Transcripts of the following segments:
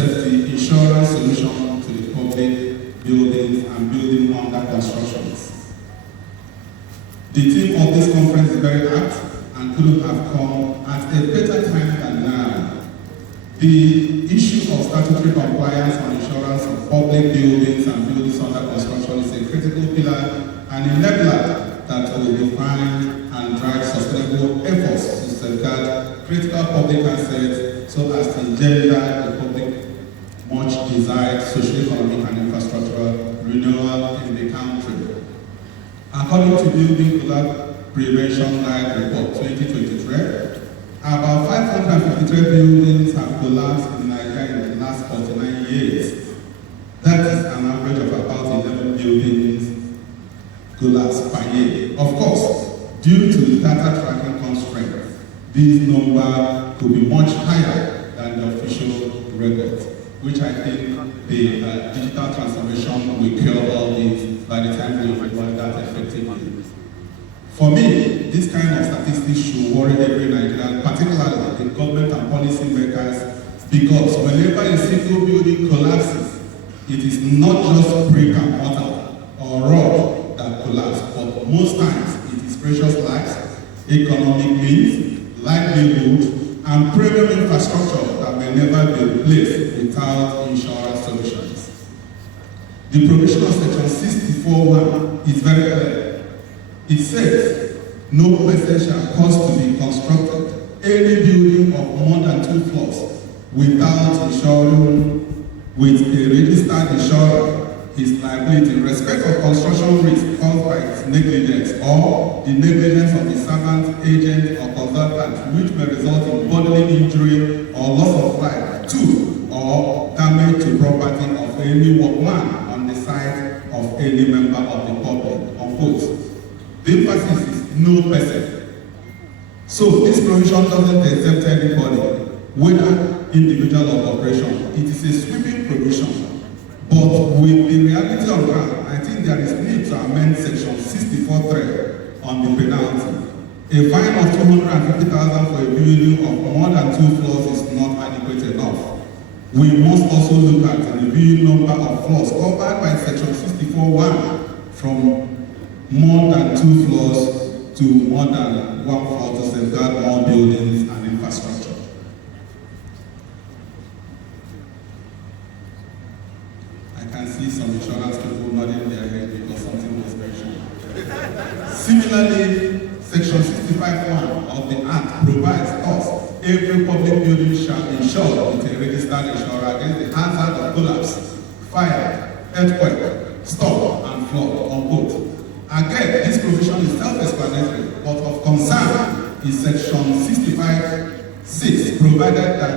safety insurance solution to the public buildings and building under constructions. The theme of this conference is very apt and couldn't have come at a better time than now. The issue of statutory compliance on insurance of public buildings and buildings under construction is a critical pillar and enabler that will define and drive sustainable efforts to safeguard critical public assets so as to engender the public much desired socio-economic and infrastructural renewal in the country. According to Building Collapse Prevention Guide Report 2023, about 553 buildings have collapsed in Nigeria in the last 49 years. That is an average of about 11 buildings collapse per year. Of course, due to the data tracking constraints, this number could be much higher than the official record, which I think the digital transformation will cure all this by the time we implement that effectively. For me, this kind of statistics should worry every Nigerian, particularly the government and policy makers, because whenever a single building collapses, it is not just brick and mortar or rock that collapse, but most times it is precious lives, economic means, livelihood, and premium infrastructure that may never be replaced without insurance solutions. The provision of section 64(1) is very clear. It says, no person shall cause to be constructed any building of more than 2 floors without insuring with a registered insurer his liability in respect of construction risk caused by his negligence or the negligence of his servant, agent, or consultant, which may result in bodily injury or loss of life to or damage to property of any workman on the side of any member of the public, unquote. The emphasis is no person. So this provision doesn't exempt anybody, whether individual or corporation. It is a sweeping provision. But with the reality of ground, I think there is need to amend section 64(3) on the penalty. A fine of 250,000 for a building of more than 2 floors is not adequate enough. We must also look at the reviewing number of floors covered by section 64(1) from more than 2 floors to more than 1 floor to safeguard more buildings and infrastructure. I can see some insurance people nodding their head because something was mentioned. Similarly, section 65(1) of the Act provides us every public building shall insure with a registered insurer against the hazard of collapse, fire, earthquake, storm, and flood, unquote. Again, this provision is self-explanatory, but of concern is section 65(6), provided that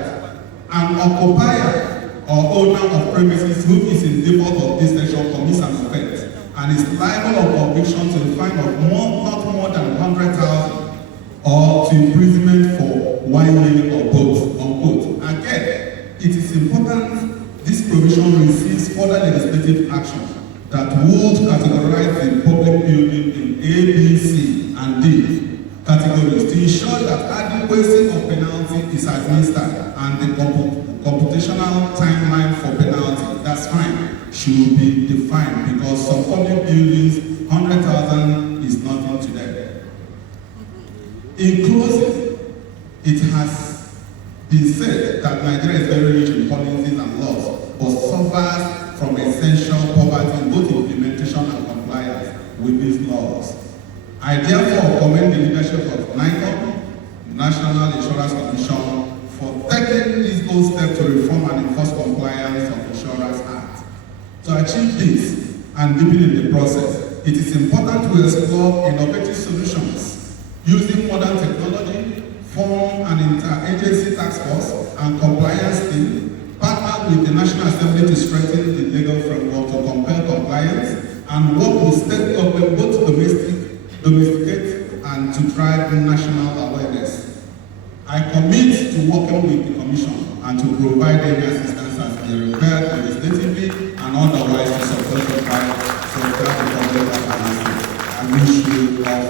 an occupier or owner of premises who is in default of this section commits an offense and is liable of conviction to a fine of not more than 100,000 or to imprisonment for 1 year or both, unquote. Again, it is important this provision receives further legislative action that would categorize the public building in A, B, C, and D categories to ensure that adequacy of penalty is administered and the computational timeline for penalty, that's fine, should be defined because some public buildings, 100,000 is nothing to them. In closing, it has been said that Nigeria is very rich in policies and laws, but suffers from essential poverty in both implementation and compliance with these laws. I therefore commend the leadership of NICOM, National Insurance Commission, for taking this bold step to reform and enforce compliance of Insurance Act. To achieve this and deepen in the process, it is important to explore innovative solutions using modern technology, form an interagency task force and compliance team, partner with the National Assembly to strengthen the legal framework to compel compliance, and work with state government both domesticate and to drive national awareness. I commit to working with the Commission and to provide any assistance as they require legislatively and otherwise to support the fight for the public finances. I wish you all